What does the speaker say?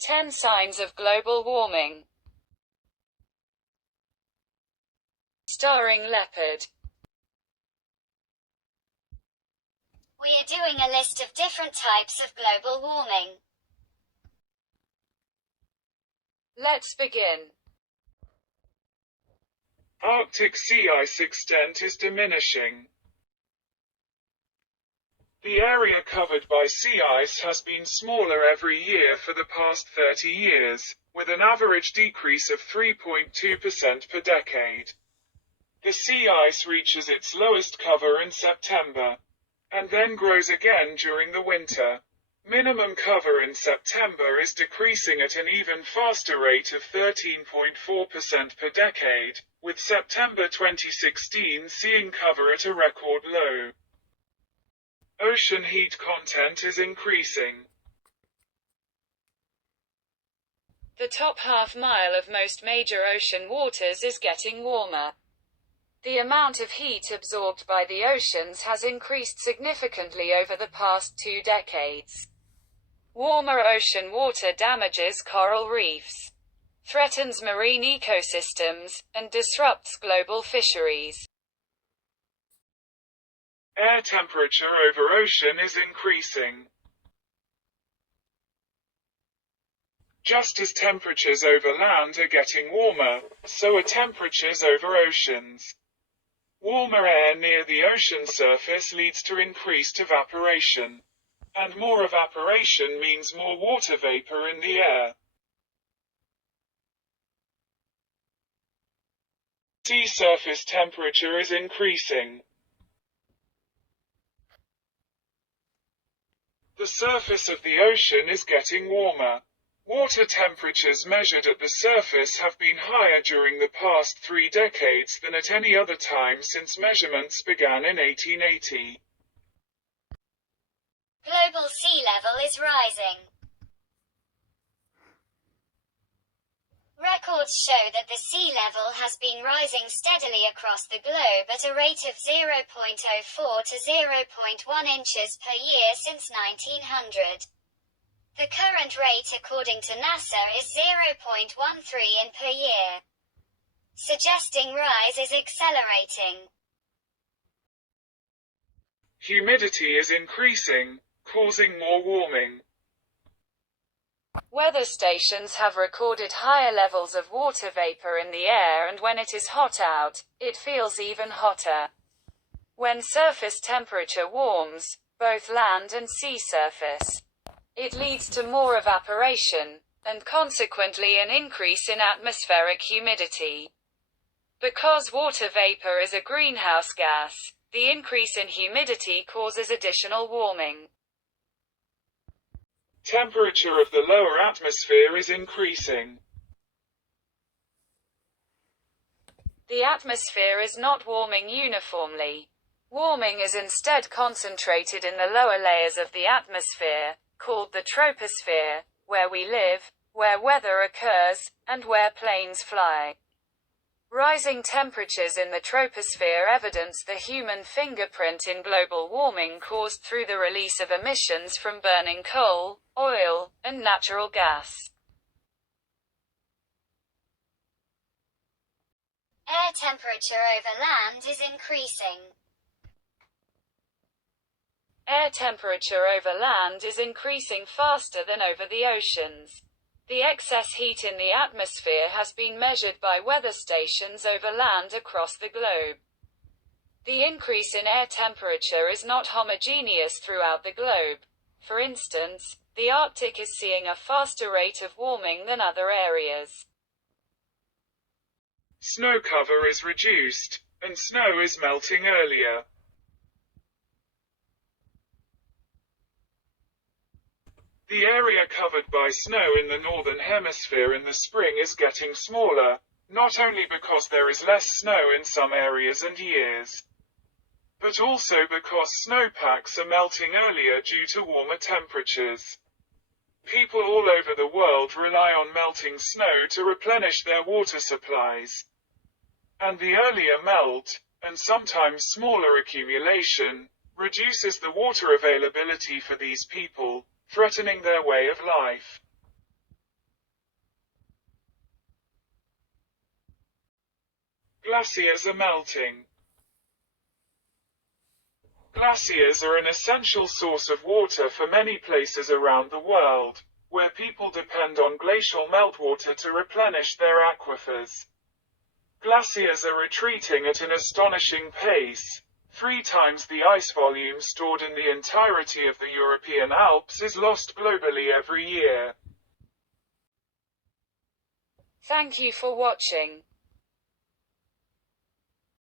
10 Signs of Global Warming. Starring Leopard. We are doing a list of different types of global warming. Let's begin. Arctic sea ice extent is diminishing. The area covered by sea ice has been smaller every year for the past 30 years, with an average decrease of 3.2% per decade. The sea ice reaches its lowest cover in September, and then grows again during the winter. Minimum cover in September is decreasing at an even faster rate of 13.4% per decade, with September 2016 seeing cover at a record low. Ocean heat content is increasing. The top half-mile of most major ocean waters is getting warmer. The amount of heat absorbed by the oceans has increased significantly over the past 2 decades. Warmer ocean water damages coral reefs, threatens marine ecosystems, and disrupts global fisheries. Air temperature over ocean is increasing. Just as temperatures over land are getting warmer, so are temperatures over oceans. Warmer air near the ocean surface leads to increased evaporation. And more evaporation means more water vapor in the air. Sea surface temperature is increasing. The surface of the ocean is getting warmer. Water temperatures measured at the surface have been higher during the past 3 decades than at any other time since measurements began in 1880. Global sea level is rising. Records show that the sea level has been rising steadily across the globe at a rate of 0.04 to 0.1 inches per year since 1900. The current rate according to NASA is 0.13 in per year, suggesting rise is accelerating. Humidity is increasing, causing more warming. Weather stations have recorded higher levels of water vapor in the air, and when it is hot out, it feels even hotter. When surface temperature warms, both land and sea surface, it leads to more evaporation, and consequently an increase in atmospheric humidity. Because water vapor is a greenhouse gas, the increase in humidity causes additional warming. Temperature of the lower atmosphere is increasing. The atmosphere is not warming uniformly. Warming is instead concentrated in the lower layers of the atmosphere, called the troposphere, where we live, where weather occurs, and where planes fly. Rising temperatures in the troposphere evidence the human fingerprint in global warming caused through the release of emissions from burning coal, oil, and natural gas. Air temperature over land is increasing. Air temperature over land is increasing faster than over the oceans. The excess heat in the atmosphere has been measured by weather stations over land across the globe. The increase in air temperature is not homogeneous throughout the globe. For instance, the Arctic is seeing a faster rate of warming than other areas. Snow cover is reduced, and snow is melting earlier. The area covered by snow in the northern hemisphere in the spring is getting smaller, not only because there is less snow in some areas and years, but also because snowpacks are melting earlier due to warmer temperatures. People all over the world rely on melting snow to replenish their water supplies. And the earlier melt, and sometimes smaller accumulation, reduces the water availability for these people, threatening their way of life. Glaciers are melting. Glaciers are an essential source of water for many places around the world, where people depend on glacial meltwater to replenish their aquifers. Glaciers are retreating at an astonishing pace. 3 times the ice volume stored in the entirety of the European Alps is lost globally every year. Thank you for watching.